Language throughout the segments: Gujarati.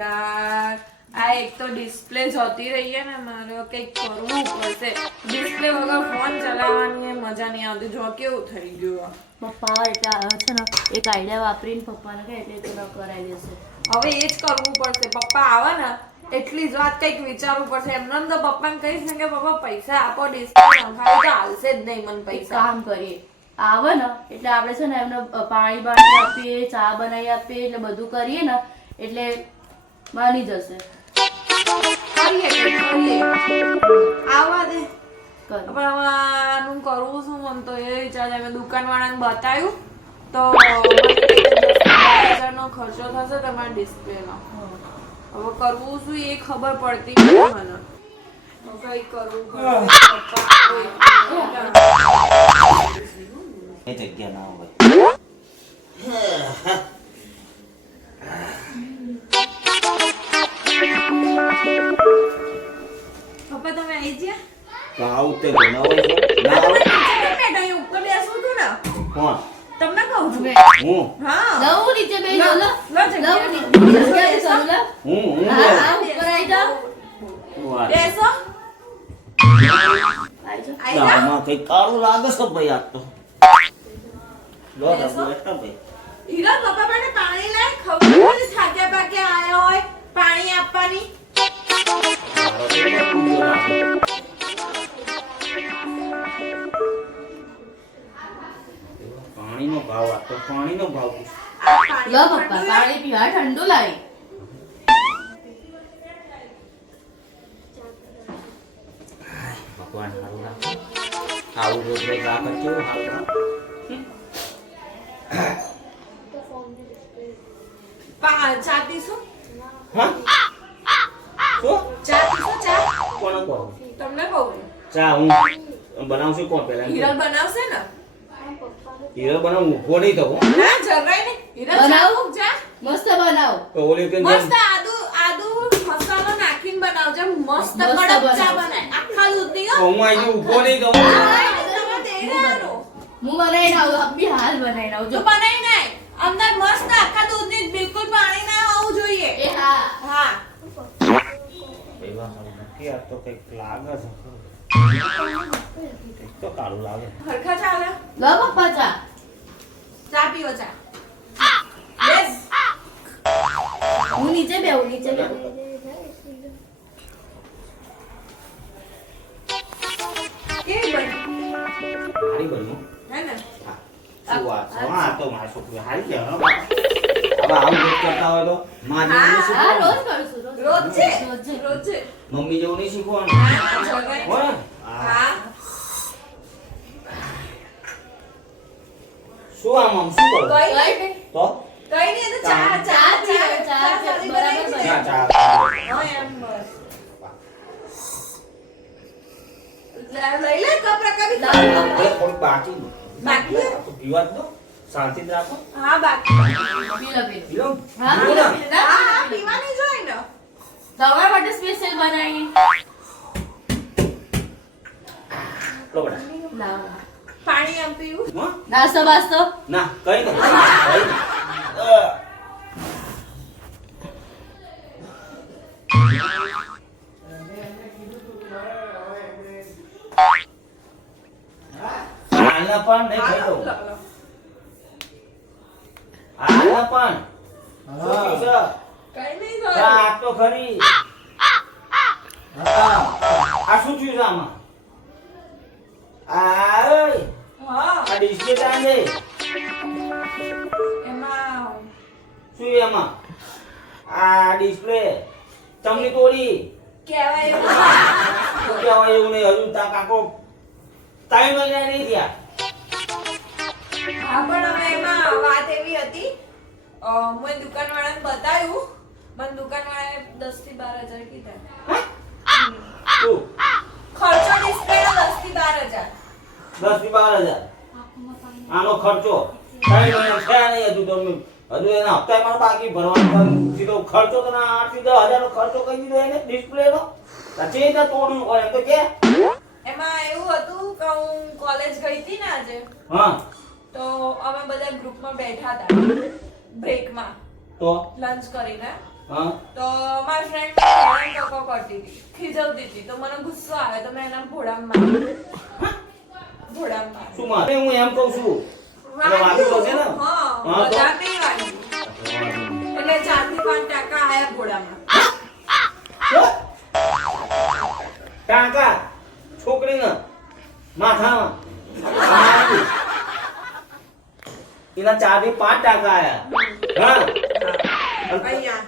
यार આ એક તો ડિસ્પ્લે જતી રહી છે ને મારે કંઈક કરવું પડશે ડિસ્પ્લે વગર ફોન ચલાવવાની મજા નહીં આવતી જો કેવું થઈ ગયું પપ્પા એટલે છે ને એક આઈડિયા વાપરીને પપ્પાને કહે એટલે તો કરાવી દેશે હવે એ જ કરવું પડશે પપ્પા આવે ને એટલી જ વાત કંઈક વિચારવું પડશે એમને તો પપ્પાને કહીશ ને કે પપ્પા પૈસા આપો ડિસ્પ્લે નખાવે તો હાલશે જ નહીં મને પૈસા કામ કરીએ આવે ને એટલે આપણે છે ને એમને પાણી બાણી આપીએ ચા બનાવી આપીએ એટલે બધું કરીએ ને એટલે માની જશે આવા દે પણ હવે આનું કરવું શું મને તો એ વિચાર છે મેં દુકાનવાળાને બતાવ્યું તો 10,000 નો ખર્ચો થશે તમારા ડિસ્પ્લેનો હવે કરવું શું એ ખબર પડતી નથી મને કઈ કરવું એ જગ્યા ના હોય પપ્પા તમે આવી ગયા તો આવું તે બનાવો છો ના આવે મેં ઉપર બેસું તું ને કોણ તમને કહું છું હું હા લવ નીચે બેસી લો લો જગ્યા હું હા ઉપર આવી જાઓ બેસો આવી જાઓ આમાં કઈ કાળું લાગે છે ભાઈ આ તો લો બેસો. બેઠા ભાઈ હીરા પપ્પા મને પાણી લાય ખબર થાક્યા પાક્યા આયા હોય પાણી આપવાની પાણીનો ભાવ આ તો પાણીનો ભાવ લો પપ્પા પાણી પીવા ઠંડુ લાવી ભગવાન સારું રાખે આવું રોજ રોજ રાખે કેવું સારું રાખે ચા પીશું હા શું ચા પીશું ચા કોણ કહો તમને કહું ચા હું બનાવશું કોણ પહેલા હીરલ બનાવશે ને હીરો બનાવ ઊભો નહીં થવો ના જરાય નહીં હીરલ ચા બનાવું? ચા મસ્ત બનાવો તો ઓલી કે મસ્ત આદુ મસાલો નાખીને બનાવજો મસ્ત મસ્ત કડક ચા બનાવજો. બનાય આખા દૂધની હો હું અહીં ઊભો નહીં થવો તમે દઈ દેવાનું. હું બનાવીને આવું અભી હાલ બનાવીને આવું જો જો બનાઈ નાય અંદર મસ્ત આખા દૂધની બિલકુલ પાણી ના આવવું જોઈએ એ હા હા એવા સારું નથી આ તો કંઈક લાગે છે કંઈક તો કાળું લાગે હરખા ચાલે લો પપ્પા ચા ચા પીવો ચા બેસ હું નીચે બેહું નીચે બેહું કેવી બની હારી બન્યું હે ને હા શું વાત છે હા તો મારા છોકરી હારી છે હવે આવું રોજ કરતા હોય તો માં જેવું નહીં હા રોજ શીખવાનું કરું છું રોજ છે રોજ રોજ છે મમ્મી જેવું નહીં શીખવાનું હા જગાય. હોય ને? હા શું આમ આમ શું કરો કઈ નહીં તો કઈ નહીં એ તો ચા ચા ચા ચા સારી બનાવી છે. ચા ચા હા એમ બસ લઈ લે કપ રકાબી લાવ. હવે થોડું બાકી બાકી છે? પીવા દો શાંતિથી રાખો હા બાકી પીલો પીલો પીલો હા પીલો ને? હા પીવાની જોઈ ને તમારા માટે સ્પેશિયલ બનાવી લો બેટા લાવ પાણી આમ પીવું હા? નાસ્તો બાસ્તો ના કઈ નહીં કઈ નહીં. હાલના પણ નહીં ખાઈ દઉં. હાલના પણ શું છે? કઈ નહીં આ જોઈ આપ તો ખરી આ શું થયું છે આમાં આ ઓય, હા આ ડિસ્પ્લે કાંઈ છે? એમાં શું એમાં આ ડિસ્પ્લે તમને તોડી કહેવાય એવું શું કહેવાય એવું નહીં હજુ તા કાકો ટાઈમ મહિના નહીં થયા હા પણ હવે એમાં વાત એવી હતી મેં દુકાનવાળાને બતાવ્યું મને દુકાનવાળાએ 10 થી 12,000 કીધા શું ખર્ચો ડિસ્પ્લેનો 10 થી 12,000 10 થી 12,000 આનો ખર્ચો ટાઈમ મહિના થયા નહીં હજુ તમે હજુ એના હપ્તા મારો બાકી ભરવાનો સીધો ખર્ચો તો ના 8 થી 10,000 નો ખર્ચો કહી દીધો એને ડિસ્પ્લે નો ચેન્જ તોડ્યું હોય એમ તો કે એમાં એવું હતું કે હું કોલેજ ગઈ હતી ને આજે હા તો અમે બધા ગ્રુપમાં બેઠા હતા બ્રેકમાં તો લંચ કરીને હા તો મારી ફ્રેન્ડ હેરાન ટકો કરતી હતી, ખીજવતી હતી, તો મને ગુસ્સો આવે તો મેં એના ભોળામાં માર્યું. ભોળામાં માર્યું. શું મારે હું એમ કહું છું એટલે વાગ્યું તો છે ને હા, હા, તો? બધા નહીં વાગ્યું. એટલે 4 થી 5 ટાંકા આયા ભોળામાં. ટાંકા છોકરીના માથામાં માર્યું. એના 4 થી 5 ટાંકા આયા હા અહીંયા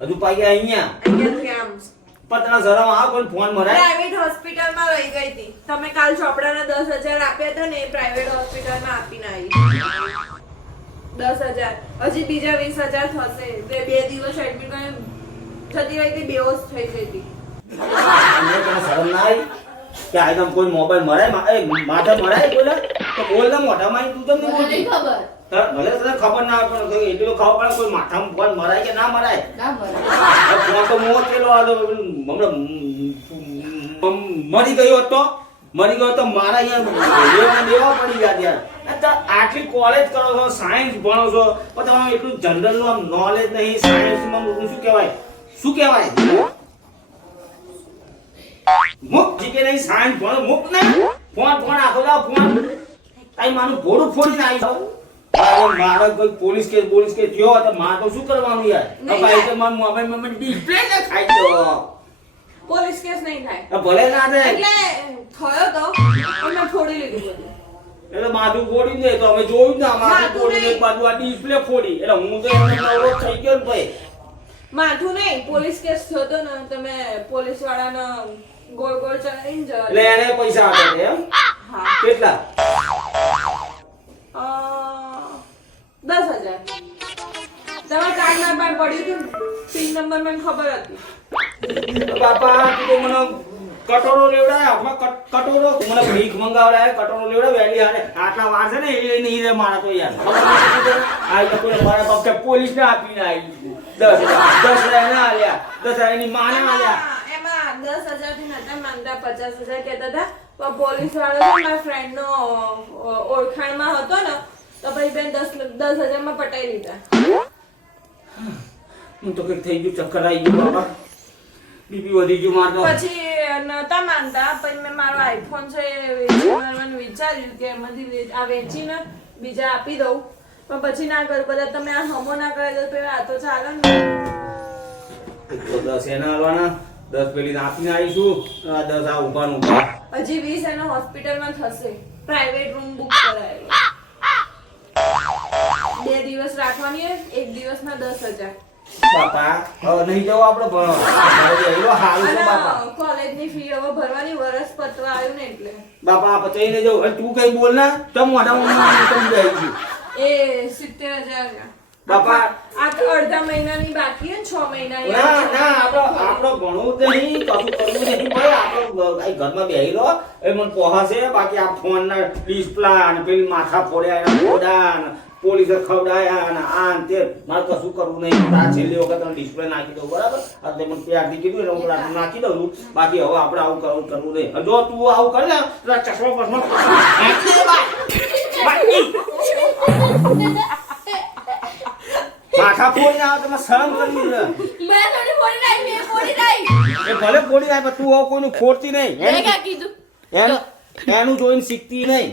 હજુ પાગ્યા અહીંયા અહીંયાથી આમ પતરા શરમ આવે કોઈ ફોન મરાય પ્રાઇવેટ હોસ્પિટલમાં રહી ગઈ હતી. તમે કાલ ચોપડાના 10,000 આપ્યા હતા ને એ પ્રાઇવેટ હોસ્પિટલમાં આપીને આવી. 10,000 હજી બીજા 20,000 થશે. બે દિવસ એડમિટ કરીને જતી રહી હતી, બેહોશ થઈ ગઈ હતી. અમને તને શરમ ના આવી કે આ એકદમ કોઈ મોબાઈલ મરાય એ માથે મરાય બોલે તો બોલ ને મોઢામાં તું તો નહીં મને નહીં બોલતી. ખબર ભલે તને ખબર ના હોય પણ એટલું તો ખબર પડે કોઈ માથામાં ફોન મરાય કે ના મરાય ના બરાબર ફોન તો મોં કેલો આ તો હમણાં મરી ગયો હતો મારા અહીંયા દેવા પડી ગયા ત્યાં આટલી કોલેજ કરો છો સાયન્સ ભણો છો પણ તમારે એટલું જનરલ નું આમ નોલેજ નહીં સાયન્સમાં શું કહેવાય મુક જીકે નહીં સાયન્સ ભણો મુક ને ફોન આખો દાવ ફોન તાઈ મારું ભોળું ફોડીને આવી જાવ મારે કોઈ પોલીસ કેસ થયો તો મારે તો શું કરવાનું યાર નહીં ભાઈ તો મારા મોબાઈલમાં ડિસ્પ્લે ને ખાઈ દો પોલીસ કેસ નહીં થાય. ભલે ના થાય એટલે થયો તો પણ મેં ફોડી લીધું બધું. એટલે માથું ફોડી દે તો અમે જોયું જ ના માથું માથું ફોડી નહીં. એક બાજુ આ ડિસ્પ્લે ફોડી એટલે હું તો એમને નવરો થઈ ગયો ને ભાઈ માથું નહીં, પોલીસ કેસ થયો તો ને તમે પોલીસ વાળાને ગોળ ગોળ ચલાવીને જવા એટલે એને પૈસા આપે છે એમ હા કેટલા 10,000 તમારા કાર્ડમાં પણ પડ્યું હતું ને, પિન નંબર મને ખબર હતી. બાપા તું તો મને કટોરો લેવડાય હાથમાં કટોરો મને ભીખ મંગાવડાય કટોરો લેવડાય વેલી હારે આટલા વાર છે ને એ નહીં રે મારા તો યાર આ તો કોઈ મારા પક્ષે પોલીસ ને આપીને આવી 10,000 ના આલ્યા 10,000 ની માને આલ્યા એમાં 10,000 થી નતા માંગતા, 50,000 કહેતા હતા. પણ પોલીસ વાળો છે મારા ફ્રેન્ડ નો ઓળખાણમાં હતો ને તો ભાઈ બેન 10,000 માં પટાઈ લીધા. હું તો કઈક થઈ ગયું ચક્કર આવી ગયું બાબા બીપી વધી ગયું મારતો પછી નતા માનતા, પછી મેં મારો આઈફોન છે એ વેચી મારવાનું વિચાર્યું કે એમાંથી આ વેચીને બીજા આપી દઉં. પણ પછી ના કર્યું. બધા તમે આ હમો ના કરી દો તો આ તો ચાલે ને. તો 10 એના આલવાના 10 પેલી આપીને આવીશું આ 10 આ ઉભાનું ઉભા હજી 20 એનો હોસ્પિટલમાં થશે. પ્રાઇવેટ રૂમ બુક કરાયેલો. 2 દિવસ રાખવાની હોય, 1 દિવસના 10,000. બાપા હવે નહીં જવું આપણે ભણવા હારું છે બાપા અને કોલેજની ફી હવે ભરવાની, વરસ પતવા આવ્યું ને એટલે. બાપા આપણે કઈ નહીં જવું તું કઈ બોલ ને તમ મોઢામાં તમ જાય છે એ 70,000. બાપા આ તો અડધા મહિનાની બાકી છે, 6 મહિનાની. ના આપણો ભણવું જ નહીં કશું કરવું નહીં ભાઈ આપણો ઘરમાં બેહી રહો એ મને પોહાશે બાકી આ ફોન ના ડિસ્પ્લે અને પેલી માથા ફોડ્યા એના ફોડા ને પોલીસે ખવડાયા અને આ ને તે મારે કશું કરવું નહીં આ છેલ્લી વખત ડિસ્પ્લે નાખી દઉં બરાબર આ તે મને પ્યારથી કીધું એટલે હું રાત્રે નાખી દઉં છું બાકી હવે આપણે આવું કરવું નહીં અને જો તું આવું કરે ને તો ચશ્મા પશ્મા નાખી દે બાકી માથા ફોડી આવે તમે શરમ કરી લે મેં થોડી ફોડી નાખી, મેં ફોડી નાખી. એ ભલે ફોડી આવે પણ તું હવે કોઈનું ફોડતી નહીં મેં ક્યાં કીધું? એનું જોઈને શીખતી નહીં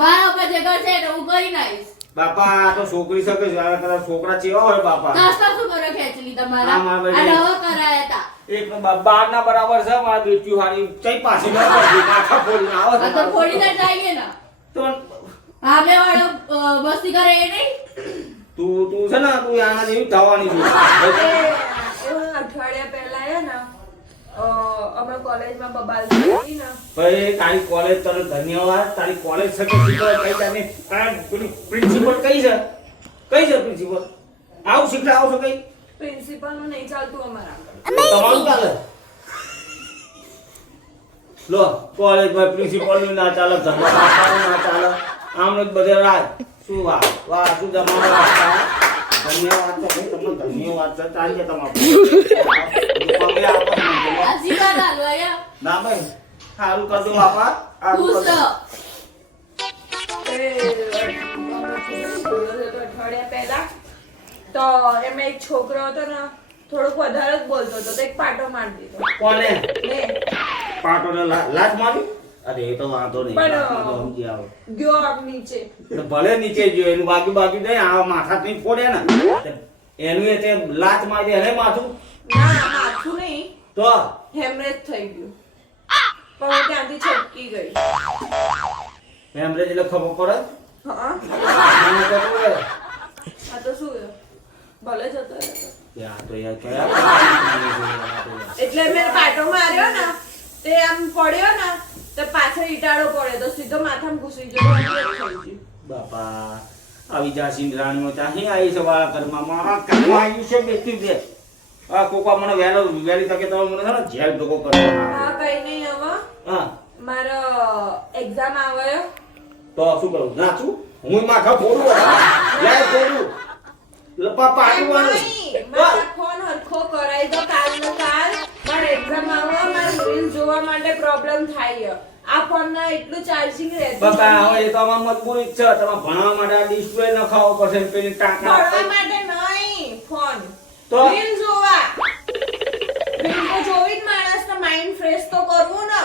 મારા ઉપર જે ઘર છે એટલે હું કરી નાખીશ. બાપા આ તો છોકરી શકે છે આ તારા છોકરા ચેવા હોય બાપા નાસ્તા શું કરો ખેંચલી હા, તમારા? મારા આ બેટી. નવા કરાયા હતા. એક બાર ના બરાબર છે મારા બેટી હારી ચઈ પાછી ના કરતી માથા ફોડીને આવે આ તો ફોડી ના જાય ને. તો આમે વાળો મસ્તી કરે એ નહીં. તું છે ને તું આના જેવી થવાની છે એવું અઠવાડિયા પહેલા આયા ને અમે કોલેજમાં બબાલ કરી ને ભાઈ તારી કોલેજ તને ધન્યવાદ તારી કોલેજ છે કે શીખવાય કઈ જાને પેલી પ્રિન્સિપલ કઈ છે પ્રિન્સિપલ આવું શીખડાવો છો કઈ પ્રિન્સિપલ નું નહીં ચાલતું અમારા. તમારું ચાલે લો કોલેજમાં પ્રિન્સિપલ નું ના ચાલે ઘરમાં પાપાનું ના ચાલે આમને જ બધે રાજ શું વાહ શું જમાનો ધન્યવાદ છે ભાઈ તમને ધન્યવાદ છે ચાલીએ તમારું પગે આપો મને. આશીર્વાદ આલો આયા. ના ભાઈ સારું કરજો બાપા સારું ખુશ કરજો. રહો. અઠવાડિયા પહેલા તો એમાં એક છોકરો હતો ને થોડોક વધારે જ બોલતો હતો તો એક પાટો મારી દીધો કોને લે પાટો ને લાત મારી? અરે એ તો વાંધો નહીં, પણ, લાતમાં તો સમજી આવો. ગયો આમ નીચે તો ભલે નીચે ગયો, એનું બાકી નહીં, આ માથાથી ફોડે ને એનું એ તે લાત મારી એને માથું ના માથું નહીં તો હેમરેજ થઈ ગયું પણ હું ત્યાંથી છટકી ગઈ હેમરેજ એટલે ખબર પડે. હા મને તો ખબર. આ તો શું છે? ભલે જતો રહેતો. યાર તો યાર કયા એટલે મેં પાટો માર્યો ને તે આમ પડ્યો ને તો પાછળ ઈટાળો પડ્યો તો સીધો માથામાં ઘૂસી ગયો થઈ ગયું. બાપા આવી જાસીન રાણીઓ ત્યાં આવી છે વાળા ઘરમાં મારા ઘરમાં આવ્યું છે બેઠી છે આ કોકા મને વહેલી તકે તમે મને છે ને જેલ ભેગો કરો. હા કઈ નહીં હવે હા મારો એક્ઝામ આવ્યો તો શું કરું નાચું હું માથા ફોડું લાય ફોડું લપા પાડવાનું મારા ફોન હરખો કરાઈ દો કાલનો કાલ મારે એક્ઝામ આવવા મારે રીલ જોવા માટે પ્રોબ્લેમ થાય આ ફોન ના એટલું ચાર્જિંગ રહેતું બાપા હવે એ તો આમાં મજબૂરી જ છે તમે ભણવા માટે આ ડિસ્પ્લે નખાવો પડશે ને પેલી ટાંકા ભણવા માટે નહીં ફોન તો? રીલ જોવા રીલ તો જોવી જ માણસનો માઇન્ડ ફ્રેશ તો કરવું ને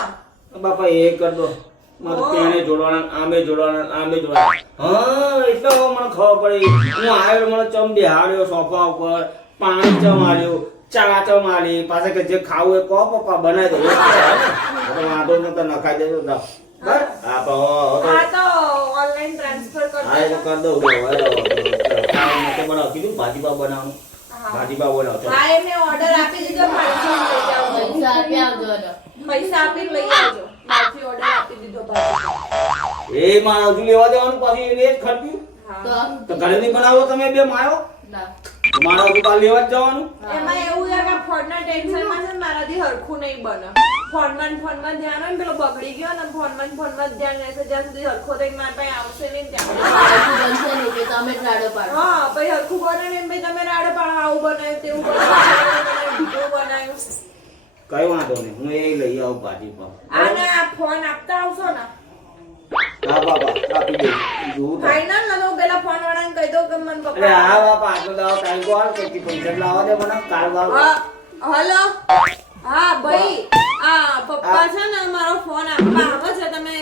બાપા એ કર દો મારે ઓ. તેને જોડવાના આમે જોડવાના હા એટલે હવે મને ખબર પડી હું આવ્યો મને ચમ બેહાડ્યો સોફા ઉપર પાણી ચમ આલ્યો ચા ચમ આલી પાછા કે જે ખાવું એ કહો પપ્પા બનાવી દો એટલે હવે વાંધો નહીં તો નખાઈ દેજો બસ હા તો આ તો ઓનલાઈન ટ્રાન્સફર કરી હા એ તો કરી દઉં બનાવ કીધું ભાજીપા બનાવવાનું ભાજીપા બનાવ ચાલો. હા એ મેં ઓર્ડર આપી દીધો પાછું લઈ જાઓ પૈસા આપી આવજો ને. પૈસા આપીને લઈ આવજો બાકી ઓર્ડર આપી દીધો પાછો એ માં હજુ લેવા દેવાનું પછી એને જ ખર્ચ્યું તો તો ઘરે નહીં બનાવો તમે બે માયો ના મારા હજુ કાલ લેવા જ જવાનું એમાં એવું છે કે ફોનના ટેન્શનમાં છે ને મારાથી હરખું નહીં બને ફોનમાં ધ્યાન હોય ને પેલો બગડી ગયો ને ફોનમાં ધ્યાન રહેશે જ્યાં સુધી હરખો થઈને મારા પાસે આવશે નહીં ત્યાં બનશે નહીં કે તમે જ રાડો પાડો. હા પછી હરખું બને ને એમ પછી તમે રાડો પાડો આવું બનાવ્યું તેવું બનાવ્યું ઢીકણું બનાવ્યું કઈ વાંધો નહીં હું એ લઈ આવું ભાજીપા આ ને આ ફોન આપતા આવશો ને હા બાપા આપી દે જોવું થાય. ફાઇનલ ને તો હું પેલા ફોન વાળાને કહી દઉં કે મને અરે પપ્પા હા બાપા આટલો દાવ ટાઈમ કોલ કે પૈસા લાવવા દે મને કાલ દાવ હલો હા ભાઈ આ પપ્પા છે ને મારો ફોન આપવા આવે છે તમે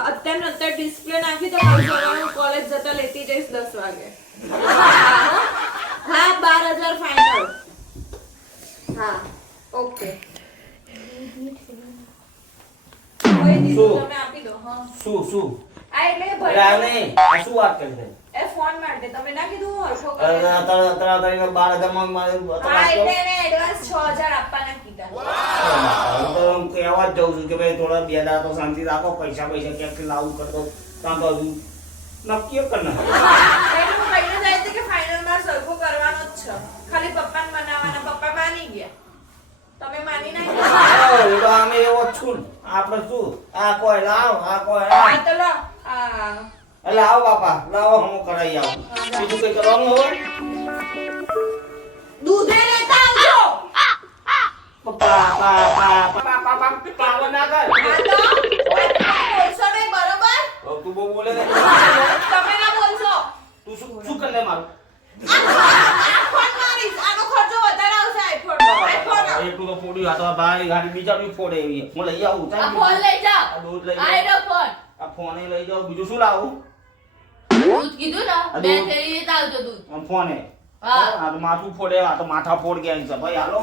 અત્યારે ડિસ્પ્લે નાખી તો કાલ સવારે કોલેજ જતા લેતી જઈશ 10 વાગે હા 12,000 ફાઇનલ હા ઓકે કોઈ દીધું તમે આપી દો હા શું આ એટલે અરે આ ભાઈ નહીં આ શું વાત કરી છે એ ફોન માટે તમે ના કીધું હું હરખો અરે કરી તરા તરીને 12,000 માં મારે હા એટલે એને એડવાન્સ 6,000 આપવાના કીધા હું તો એમ કહેવા જ જાઉં છું કે ભાઈ થોડા બે દાડા તો શાંતિ રાખો પૈસા ક્યાંકથી લાવું કરતો કામ બાજુ નક્કી કર ના એટલે હું કહીને જાય છે કે ફાઇનલ માં સરખો કરવાનો જ છે ખાલી પપ્પાને મનાવવાના પપ્પા માની ગયા તમે માની ના ગયા એ તો અમે એવો જ છું ને. આપણે શું આ કોઈ લાવ આ કોઈ લાવ આ તો લો આ એટલે આવો બાપા લાવો હું કરાઈ આવું બીજું કઈ કરવાનું હોય દૂધે લેતા આવજો પપ્પા પાવર ના કર આ તો બોલશો નહીં બરોબર તું બહુ બોલે ને તમે ના બોલશો તું શું કર લે મારું આ ફોન મારીશ આનો ખર્ચો વધારે આવશે આઈફોન એટલું તો ફોડ્યું આ તો ભાઈ ગાડી બીજા બી ફોડે એવી હું લઈ આવું આ ફોન લઈ જાઓ. આ દૂધ લઈ આ જાઓ એનો ફોન. આ ફોન લઈ જાઓ બીજું શું લાવું દૂધ કીધું ને આ બે દૂધ. થેલી લેતા આવજો દૂધ. ફોને હા. આ તો માથું ફોડે આ તો માથા ફોડ ગયા છે ભાઈ હાલો